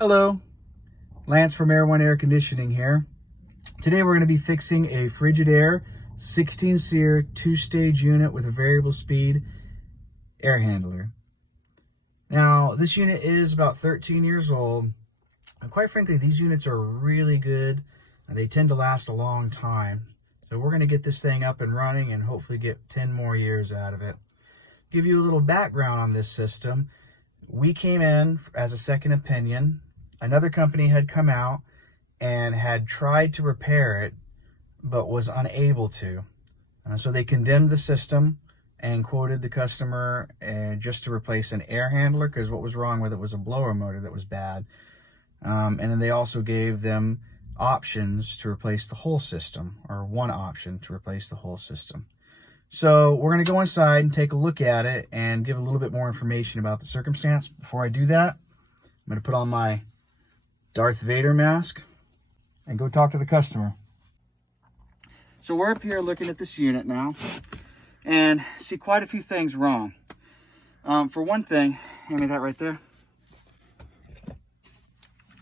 Hello, Lance from AirOne Air Conditioning here. Today we're going to be fixing a Frigidaire 16 SEER 2-stage unit with a variable speed air handler. Now this unit is about 13 years old, and quite frankly these units are really good and they tend to last a long time. So we're going to get this thing up and running and hopefully get 10 more years out of it. Give you a little background on this system. We came in as a second opinion. Another company had come out and had tried to repair it, but was unable to. So they condemned the system and quoted the customer just to replace an air handler, because what was wrong with it was a blower motor that was bad. And then they also gave them options to replace the whole system, or one option to replace the whole system. So we're going to go inside and take a look at it and give a little bit more information about the circumstance. Before I do that, I'm going to put on my Darth Vader mask and go talk to the customer. So we're up here looking at this unit now and see quite a few things wrong. For one thing, hand me that right there.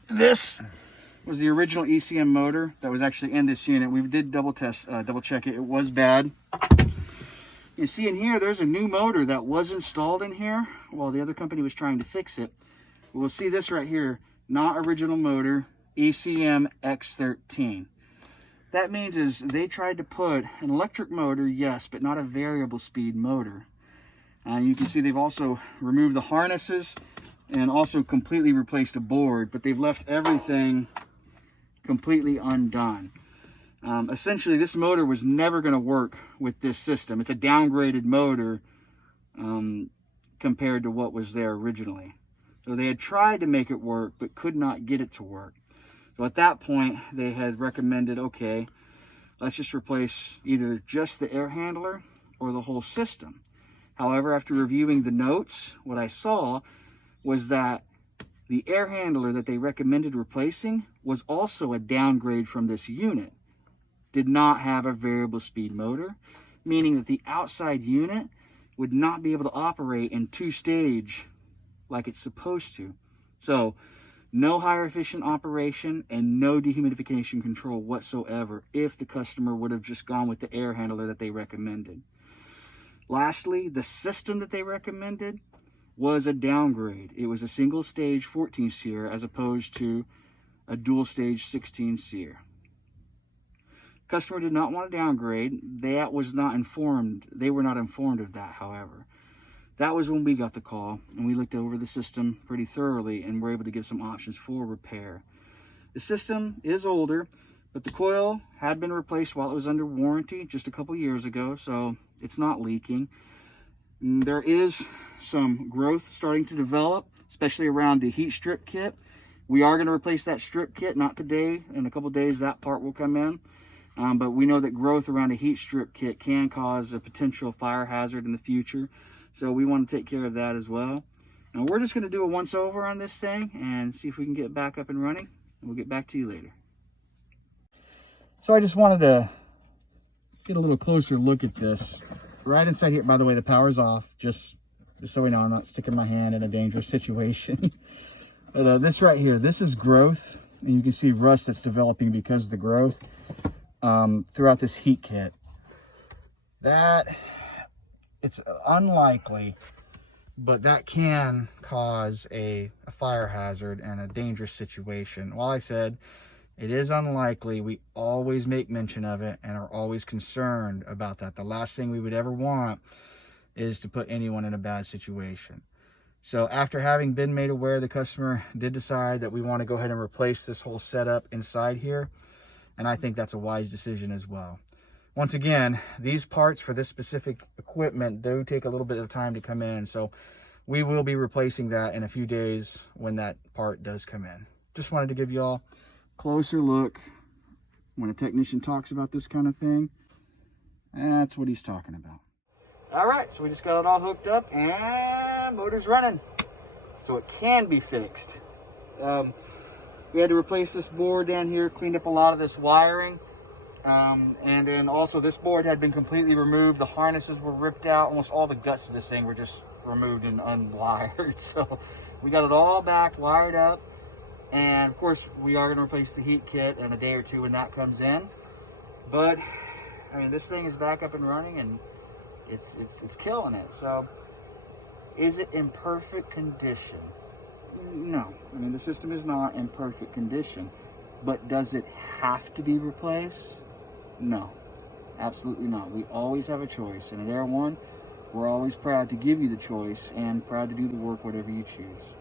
This was the original ECM motor that was actually in this unit. We did double check it. It was bad. You see in here, there's a new motor that was installed in here while the other company was trying to fix it. We'll see this right here, not original motor, ECM X13. That means is they tried to put an electric motor, yes, but not a variable speed motor. You can see they've also removed the harnesses and also completely replaced the board, but they've left everything completely undone. Essentially, this motor was never going to work with this system. It's a downgraded motor compared to what was there originally. So they had tried to make it work, but could not get it to work. So at that point, they had recommended, okay, let's just replace either just the air handler or the whole system. However, after reviewing the notes, what I saw was that the air handler that they recommended replacing was also a downgrade from this unit. Did not have a variable speed motor, meaning that the outside unit would not be able to operate in 2-stage like it's supposed to. So no higher efficient operation and no dehumidification control whatsoever if the customer would have just gone with the air handler that they recommended. Lastly, the system that they recommended was a downgrade. It was a single stage 14 SEER as opposed to a dual stage 16 SEER. Customer did not want to downgrade. That was not informed. They were not informed of that, however. That was when we got the call and we looked over the system pretty thoroughly and were able to give some options for repair. The system is older, but the coil had been replaced while it was under warranty just a couple years ago, so it's not leaking. There is some growth starting to develop, especially around the heat strip kit. We are going to replace that strip kit, not today. In a couple days, that part will come in. But we know that growth around a heat strip kit can cause a potential fire hazard in the future. So we want to take care of that as well. And we're just going to do a once over on this thing and see if we can get back up and running. And we'll get back to you later. So I just wanted to get a little closer look at this. Right inside here, by the way, the power's off, just so we know I'm not sticking my hand in a dangerous situation. But this right here, this is growth. And you can see rust that's developing because of the growth throughout this heat kit. It's unlikely, but that can cause a fire hazard and a dangerous situation. While I said it is unlikely, we always make mention of it and are always concerned about that. The last thing we would ever want is to put anyone in a bad situation. So after having been made aware, the customer did decide that we want to go ahead and replace this whole setup inside here. And I think that's a wise decision as well. Once again, these parts for this specific equipment do take a little bit of time to come in. So we will be replacing that in a few days when that part does come in. Just wanted to give you all closer look when a technician talks about this kind of thing. That's what he's talking about. All right, so we just got it all hooked up and motor's running. So it can be fixed. We had to replace this board down here, cleaned up a lot of this wiring. And then also this board had been completely removed. The harnesses were ripped out. Almost all the guts of this thing were just removed and unwired. So we got it all back wired up. And of course, we are going to replace the heat kit in a day or two when that comes in. But I mean, this thing is back up and running, and it's killing it. So, is it in perfect condition? No. I mean, the system is not in perfect condition. But does it have to be replaced? No. Absolutely not. We always have a choice. And at AirOne, we're always proud to give you the choice and proud to do the work whatever you choose.